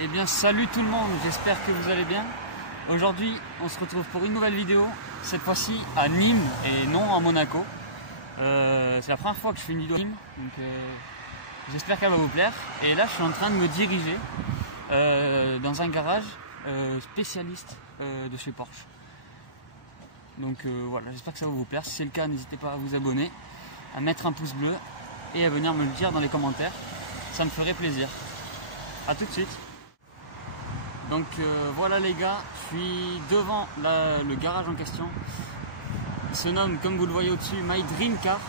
Eh bien salut tout le monde, j'espère que vous allez bien. Aujourd'hui on se retrouve pour une nouvelle vidéo, cette fois-ci à Nîmes et non à Monaco. C'est la première fois que je fais une vidéo à Nîmes, donc j'espère qu'elle va vous plaire. Et là je suis en train de me diriger dans un garage spécialiste de chez Porsche. Donc voilà, j'espère que ça va vous plaire. Si c'est le cas, n'hésitez pas à vous abonner, à mettre un pouce bleu et à venir me le dire dans les commentaires. Ça me ferait plaisir. A tout de suite. Donc voilà les gars, je suis devant le garage en question. Il se nomme, comme vous le voyez au-dessus, My Dream Car.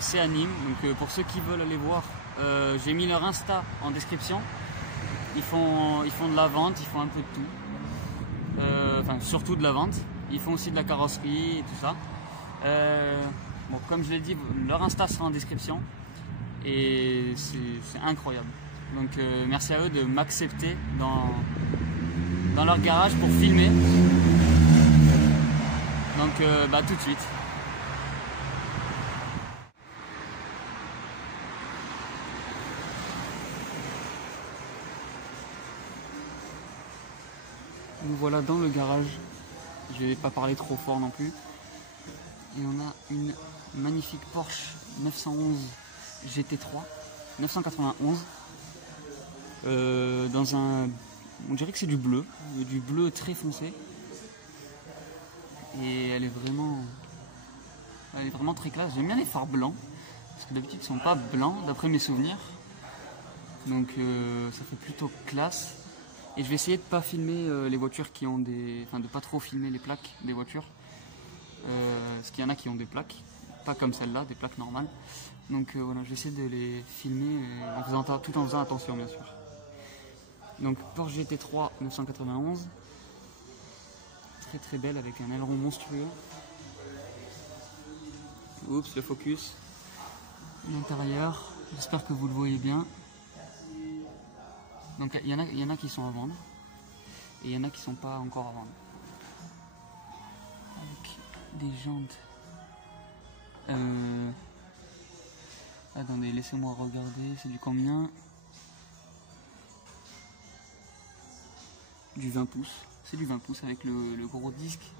C'est à Nîmes, donc pour ceux qui veulent aller voir, j'ai mis leur Insta en description. Ils font de la vente, ils font un peu de tout. Enfin surtout de la vente. Ils font aussi de la carrosserie et tout ça. Bon, comme je l'ai dit, leur Insta sera en description. Et c'est incroyable. Donc merci à eux de m'accepter dans leur garage pour filmer. Donc tout de suite. Nous voilà dans le garage. Je vais pas parler trop fort non plus. Et on a une magnifique Porsche 911 GT3 991 dans un, on dirait que c'est du bleu très foncé, et elle est vraiment très classe. J'aime bien les phares blancs parce que d'habitude ils sont pas blancs d'après mes souvenirs, donc ça fait plutôt classe. Et je vais essayer de pas filmer les voitures qui ont de pas trop filmer les plaques des voitures, parce qu'il y en a qui ont des plaques pas comme celle-là, des plaques normales. Donc voilà, je vais essayer de les filmer tout en faisant attention bien sûr. Donc Porsche GT3 991, très très belle avec un aileron monstrueux. Oups, le focus. L'intérieur, j'espère que vous le voyez bien. Donc il y en a qui sont à vendre et il y en a qui sont pas encore à vendre. Avec des jantes. Attendez, laissez-moi regarder, c'est du combien? Du 20 pouces. C'est du 20 pouces avec le gros disque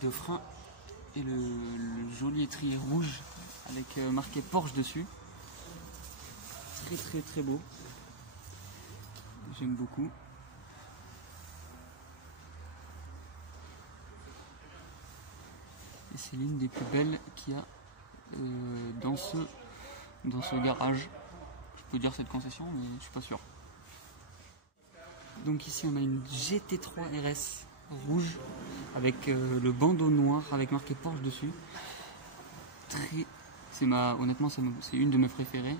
de frein et le joli étrier rouge avec marqué Porsche dessus. Très très très beau. J'aime beaucoup. Et c'est l'une des plus belles qu'il y a dans ce garage. Je peux dire cette concession, mais je suis pas sûr. Donc ici on a une GT3 RS rouge avec le bandeau noir avec marqué Porsche dessus. Honnêtement c'est une de mes préférées.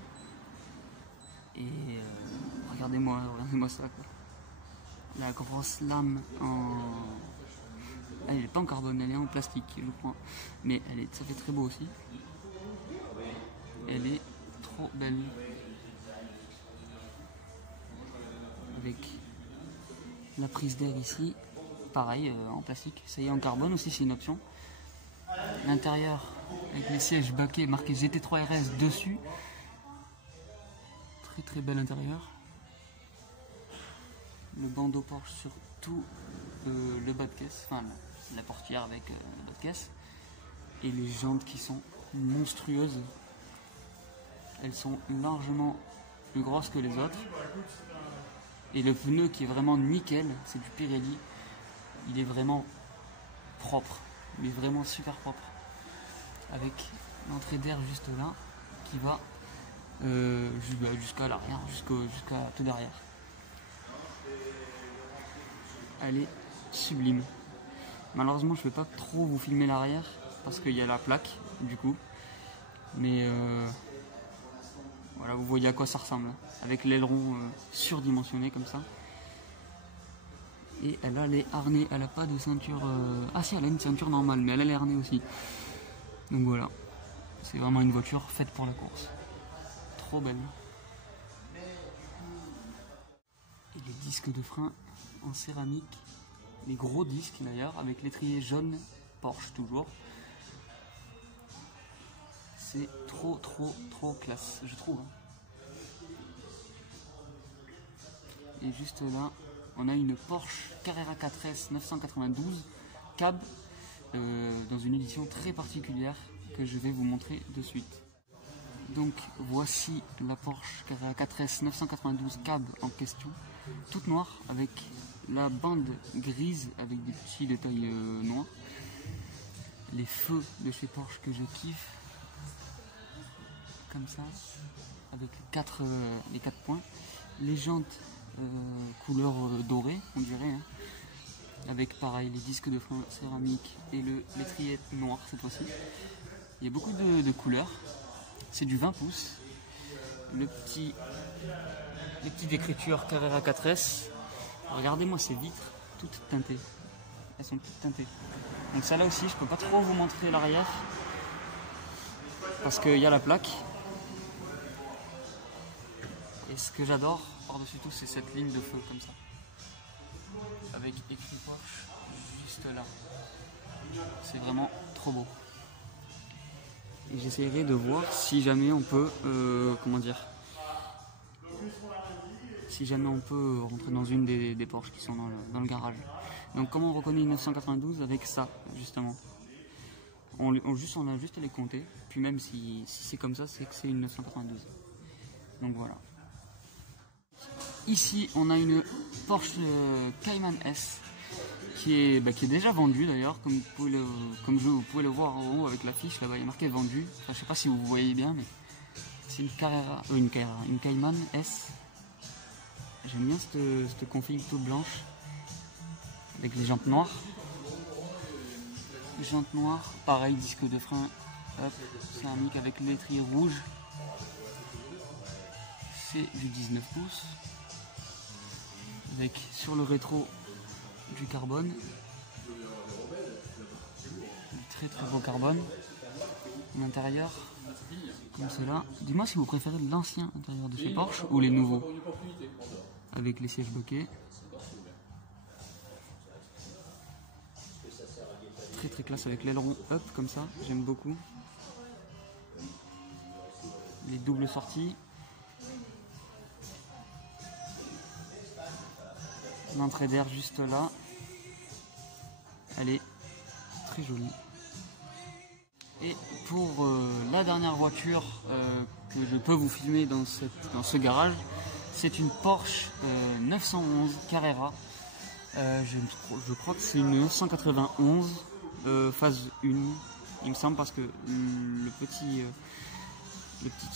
Et regardez-moi ça quoi. La grosse lame en... Elle n'est pas en carbone, elle est en plastique je crois. Mais ça fait très beau aussi. Elle est trop belle. Avec la prise d'air ici, pareil en plastique. Ça y est, en carbone aussi, c'est une option. L'intérieur avec les sièges baquets marqué GT3 RS dessus. Très très bel intérieur. Le bandeau Porsche sur tout le bas de caisse, enfin la portière avec le bas de caisse. Et les jantes qui sont monstrueuses. Elles sont largement plus grosses que les autres. Et le pneu qui est vraiment nickel, c'est du Pirelli. Il est vraiment propre, mais vraiment super propre. Avec l'entrée d'air juste là, qui va jusqu'à l'arrière, jusqu'à tout derrière. Elle est sublime. Malheureusement, je ne vais pas trop vous filmer l'arrière, parce qu'il y a la plaque, du coup. Mais voilà, vous voyez à quoi ça ressemble, avec l'aileron surdimensionné comme ça. Et elle a les harnais, elle n'a pas de ceinture... Ah si, elle a une ceinture normale, mais elle a les harnais aussi. Donc voilà, c'est vraiment une voiture faite pour la course. Trop belle. Et les disques de frein en céramique, les gros disques d'ailleurs, avec l'étrier jaune Porsche toujours. C'est trop classe, je trouve. Et juste là, on a une Porsche Carrera 4S 992 cab dans une édition très particulière que je vais vous montrer de suite. Donc voici la Porsche Carrera 4S 992 cab en question, toute noire avec la bande grise avec des petits détails noirs. Les feux de chez Porsche que je kiffe, comme ça, avec les quatre points. Les jantes couleur dorée, on dirait, hein, avec pareil les disques de frein céramique et le l'étrier noir cette fois-ci. Il y a beaucoup de couleurs. C'est du 20 pouces. Les petites écritures Carrera 4S. Regardez-moi ces vitres, toutes teintées. Elles sont toutes teintées. Donc ça là aussi, je peux pas trop vous montrer l'arrière parce qu'il y a la plaque. Et ce que j'adore par-dessus tout, c'est cette ligne de feu comme ça, avec écrit Porsche juste là. C'est vraiment trop beau. Et j'essaierai de voir si jamais on peut, si jamais on peut rentrer dans une des Porsche qui sont dans le garage. Donc comment on reconnaît une 992 avec ça justement. On a juste à les compter. Puis même si c'est comme ça, c'est que c'est une 992. Donc voilà. Ici on a une Porsche Cayman S qui est déjà vendue d'ailleurs, comme vous pouvez le voir en haut avec l'affiche là-bas, il y a marqué vendu. Enfin, je sais pas si vous voyez bien, mais c'est une Cayman S. J'aime bien cette config toute blanche avec les jantes noires. Les jantes noires, pareil, disque de frein, hop, céramique avec l'étrier rouge. C'est du 19 pouces. Avec sur le rétro du carbone. Du très très beau carbone. L'intérieur, comme cela. Dis-moi si vous préférez l'ancien intérieur de chez Porsche ou les nouveaux. Avec les sièges bloqués. Très très classe avec l'aileron up comme ça, j'aime beaucoup. Les doubles sorties. L'entrée d'air juste là. Elle est très jolie. Et pour la dernière voiture que je peux vous filmer dans ce garage, c'est une Porsche 911 Carrera. Je crois que c'est une 991 phase 1, il me semble, parce que le petit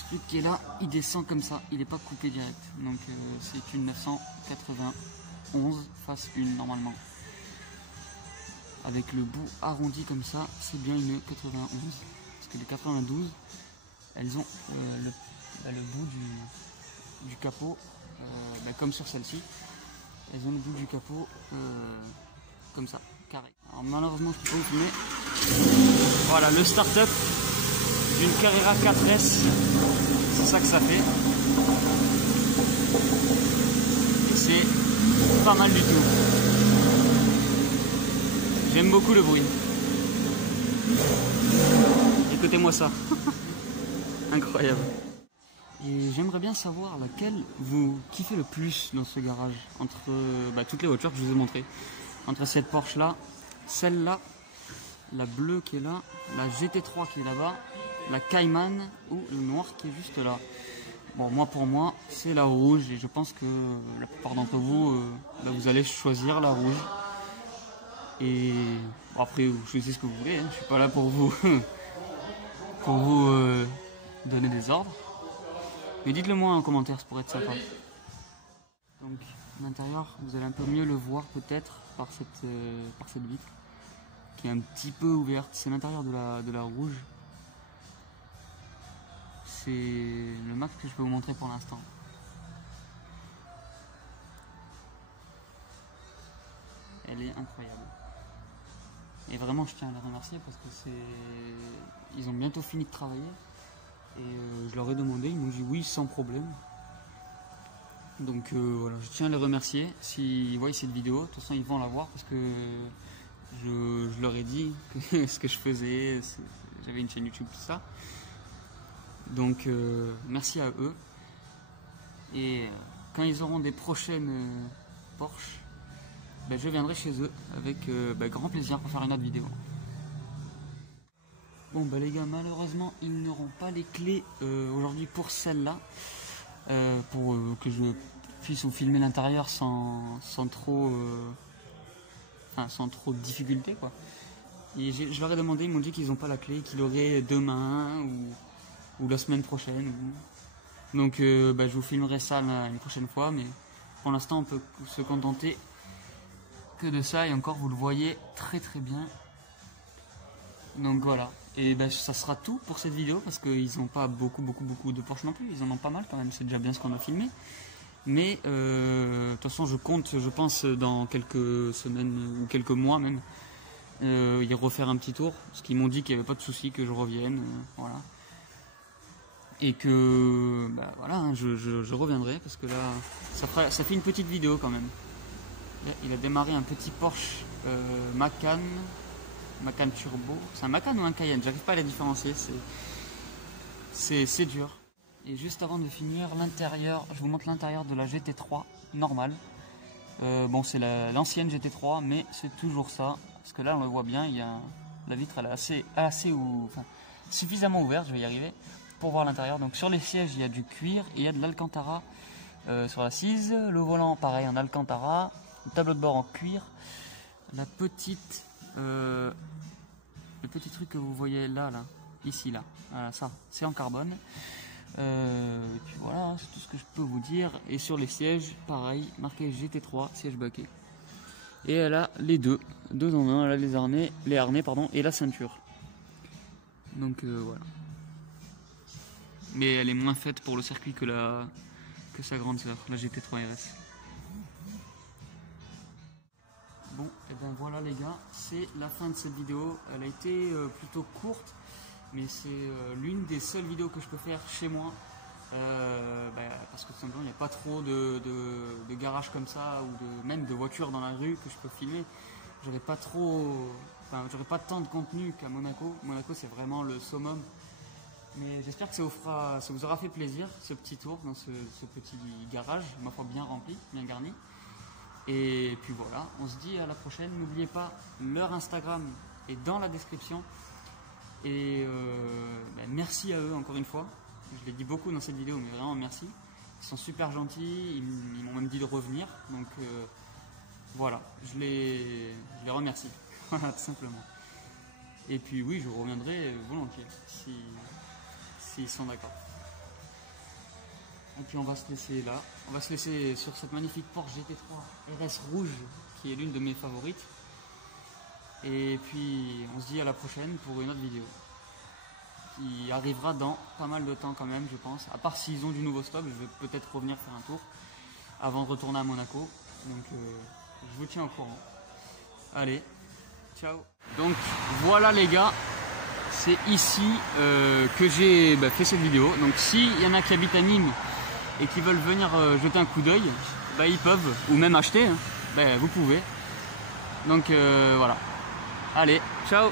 truc qui est là, il descend comme ça, il n'est pas coupé direct. Donc c'est une 991 phase 1 normalement. Avec le bout arrondi comme ça, c'est bien une 91. Parce que les 92, elles ont le bout du capot, comme sur celle-ci. Elles ont le bout du capot comme ça, carré. Alors malheureusement, je peux pas vous filmer. Voilà, le start-up d'une Carrera 4S. C'est ça que ça fait. Et c'est pas mal du tout. J'aime beaucoup le bruit. Écoutez-moi ça. Incroyable. Et j'aimerais bien savoir laquelle vous kiffez le plus dans ce garage, entre toutes les voitures que je vous ai montrées. Entre cette Porsche là, celle-là, la bleue qui est là, la GT3 qui est là-bas, la Cayman ou le noir qui est juste là. Bon, pour moi, c'est la rouge et je pense que la plupart d'entre vous, vous allez choisir la rouge. Et bon, après, vous choisissez ce que vous voulez, hein. Je suis pas là pour vous, donner des ordres. Mais dites-le moi en commentaire, ça pourrait être sympa. Donc, à l'intérieur, vous allez un peu mieux le voir peut-être par cette vitre qui est un petit peu ouverte. C'est l'intérieur de la rouge. C'est le max que je peux vous montrer pour l'instant. Elle est incroyable. Et vraiment, je tiens à les remercier parce que ils ont bientôt fini de travailler. Et je leur ai demandé, ils m'ont dit oui sans problème. Donc voilà, je tiens à les remercier. S'ils voient cette vidéo, de toute façon ils vont la voir parce que je leur ai dit que ce que je faisais, j'avais une chaîne YouTube, tout ça. Donc merci à eux. Et quand ils auront des prochaines Porsche, ben, je viendrai chez eux avec grand plaisir pour faire une autre vidéo. Bon bah les gars, malheureusement ils n'auront pas les clés aujourd'hui pour celle-là, pour que je puisse vous filmer l'intérieur sans trop de difficulté quoi. Et je leur ai demandé, ils m'ont dit qu'ils n'ont pas la clé, qu'ils l'auraient demain ou la semaine prochaine. Donc je vous filmerai ça une prochaine fois, mais pour l'instant on peut se contenter que de ça, et encore vous le voyez très bien. Donc voilà, et ça sera tout pour cette vidéo, parce qu'ils n'ont pas beaucoup de Porsche non plus, ils en ont pas mal quand même, c'est déjà bien ce qu'on a filmé. Mais de toute façon je compte, je pense dans quelques semaines ou quelques mois même, y refaire un petit tour, parce qu'ils m'ont dit qu'il n'y avait pas de souci que je revienne, voilà. Et que voilà, hein, je reviendrai, parce que là ça fait une petite vidéo quand même. Il a démarré un petit Porsche Macan Turbo. C'est un Macan ou un Cayenne? J'arrive pas à les différencier, c'est dur. Et juste avant de finir, l'intérieur, je vous montre l'intérieur de la GT3 normale. Bon, c'est l'ancienne GT3, mais c'est toujours ça. Parce que là, on le voit bien, la vitre elle est suffisamment ouverte, je vais y arriver, pour voir l'intérieur. Donc sur les sièges, il y a du cuir et il y a de l'Alcantara sur l'assise. Le volant, pareil, en Alcantara. Le tableau de bord en cuir. Le petit truc que vous voyez là, ici, voilà, ça, c'est en carbone. Et puis voilà, c'est tout ce que je peux vous dire. Et sur les sièges, pareil, marqué GT3, siège baquet. Et elle a les deux en un, elle a les harnais et la ceinture. Donc voilà. Mais elle est moins faite pour le circuit que sa grande sœur, la GT3 RS. Bon, et ben voilà les gars, c'est la fin de cette vidéo. Elle a été plutôt courte, mais c'est l'une des seules vidéos que je peux faire chez moi, parce que tout simplement il n'y a pas trop de garages comme ça, ou même de voitures dans la rue que je peux filmer. J'aurais pas tant de contenu qu'à Monaco. Monaco c'est vraiment le summum. Mais j'espère que ça vous aura fait plaisir, ce petit tour dans ce petit garage, ma foi bien rempli, bien garni. Et puis voilà, on se dit à la prochaine. N'oubliez pas, leur Instagram est dans la description. Et merci à eux encore une fois. Je l'ai dit beaucoup dans cette vidéo, mais vraiment merci. Ils sont super gentils, ils m'ont même dit de revenir. Donc voilà, je les remercie, voilà, tout simplement. Et puis oui, je reviendrai volontiers, s'ils sont d'accord. Et puis on va se laisser là, on va se laisser sur cette magnifique Porsche GT3 RS rouge, qui est l'une de mes favorites. Et puis on se dit à la prochaine pour une autre vidéo, qui arrivera dans pas mal de temps quand même, je pense. À part s'ils ont du nouveau stock, je vais peut-être revenir faire un tour avant de retourner à Monaco. Donc je vous tiens au courant. Allez, ciao. Donc voilà les gars, c'est ici que j'ai fait cette vidéo. Donc s'il y en a qui habitent à Nîmes et qui veulent venir jeter un coup d'œil, ils peuvent, ou même acheter, hein, vous pouvez. Donc voilà. Allez, ciao.